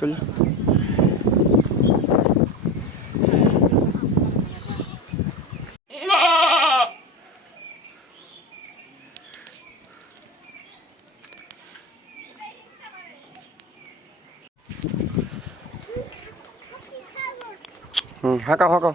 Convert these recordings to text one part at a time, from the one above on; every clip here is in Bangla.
চল হাঁকাও হাঁকাও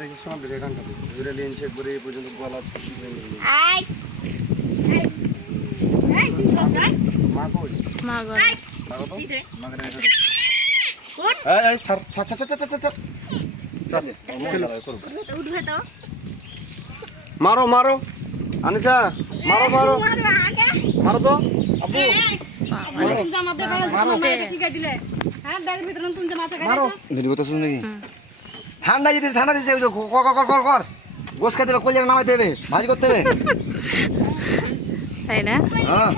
দেখি সমুদ্রের এখানটা ঘুরে লিনছে ঘুরে এই পর্যন্ত গলা মারো মারো আনিসা মারো মারো মারো তো আপু ঠান্ডা যদি ঠান্ডা দিচ্ছে কর কর কর কর গোস খাই দেবে কলিয়া নামাই দেবে ভাজি করতে হবে তাই না? হ্যাঁ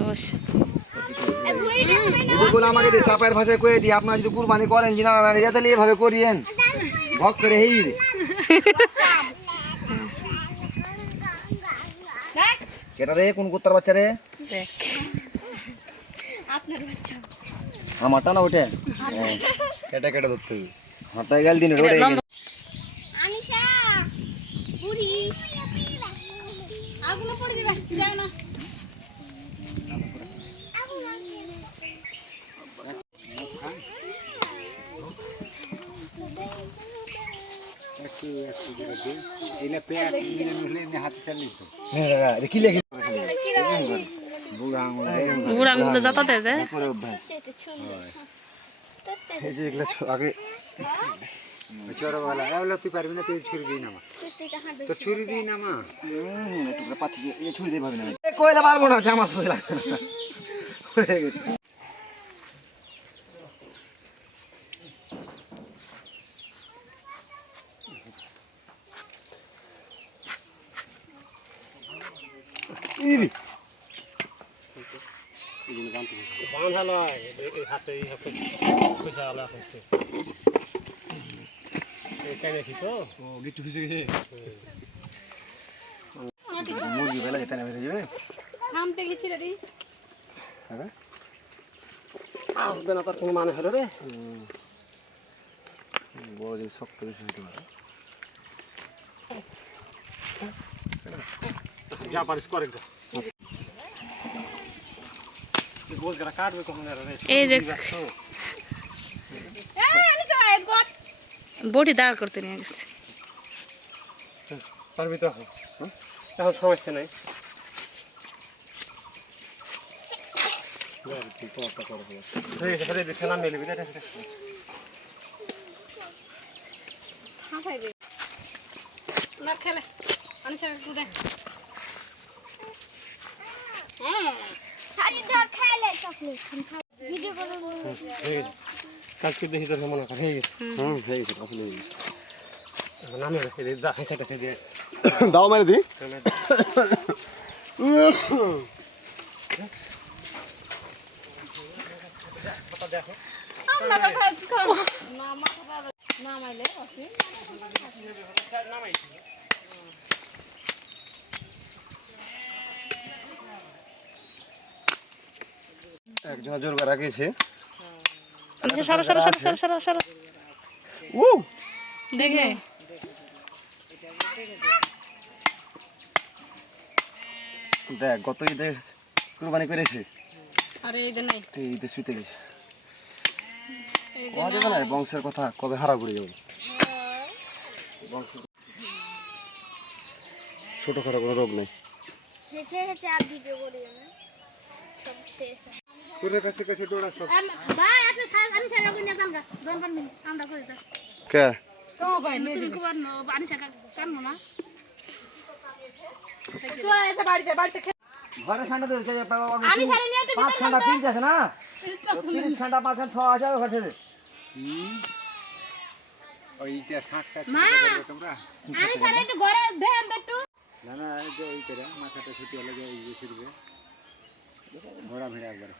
অবশ্যই। যদি বলে আমাকে চাপের ভাষায় করে দিই আপনারা যদি কুরবানি করেন জিনা তাহলে এভাবে করিয়েন ভক করে হেই কেটা রে কোন কুত্তার বাচ্চা রে দেখ আপনার বাচ্চা আমারটা না ওটা কেটা কেটা ধরতে হবে হাতায় গেল দিন রোডে আনিশা বুড়ি আগুনে পড়ে যাবে যাও না এলা পেট নিলে এমনি হাতে চালিয়ে তো কি লেগে বুড়া আঙুল বুড়া আঙুল যাতাতে যে করে অভ্যাস সেটা ছুঁড়ে এই যে এগুলো আগে ছোটবেলা এগুলো তুই পারবি না তুই ছুরি দিই নামা তো ছুরি দিই নামা একটু পাচ্ছি যে ছুরি দিয়ে ভাবি না কইলা পারবো না জামা ছুরি লাগবে না হয়ে গেছে ইরি মুরগি বেলা যেতে নেমে যাবে থামতে গেছি রে আসবে না তার কোনো মানে হলো রে বড় যে শক্ত বেশি হতে পারে যা পারিস করে এই যে বটি দাঁড় করতে নিয়ে গেছে পারবি তো এখন সমস্যা নাই না খেলে আনিসা কুদে সারি দর খাইলে চকলেট ভিডিও করো কালকে দেখি তোর মনে হয়ে গেছে হয়ে গেছে আসলে হয়ে গেছে নামে রেখে দিই দা হেসে টেসে দিয়ে দাও মারে দি একজন জোর করে রাখিয়েছে সরো সরো সরো সরো সরো সরো দেখে দেখ গত ঈদে কুরবানি করেছে আরে এই নাই এই ঈদে শুতে গেছে এই ও যাবে না বংশের কথা কবে হারা ঘুরে যাবে ছোটখাটো কোনো রোগ নেই হেঁচে হেঁচে আর ভিডিও করি না সব শেষ তোর কাছে কাছে দৌড়া সব ভাই আপনি আনিশা রাখুন না জানগা দরকার নেই আমরা করে দাও কে তো ভাই তুমি কুবার আনিশা কান না চল এসে বাড়িতে ঘরে ঠান্ডা দিতে আনিশা নিয়ে তো 5 ঘন্টা পিন আছে না 30 ঘন্টা 5 ঘন্টা 6000 ঘটে ওইটা শাকটা ছিটা করবে তোমরা আনিশা একটু ঘরে দেন একটু না না এই যে ওই করে মাথাটা ছুটি হলে যে এই যে ছুটবে ঘোড়া ভিড়া একবারে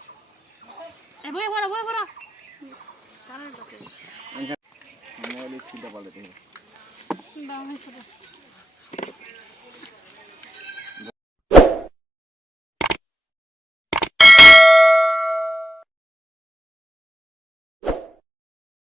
এ বই ভরা বই ভরা মোবাইলে স্পিডটা পাল্টাতে হবে দাম হয়েছে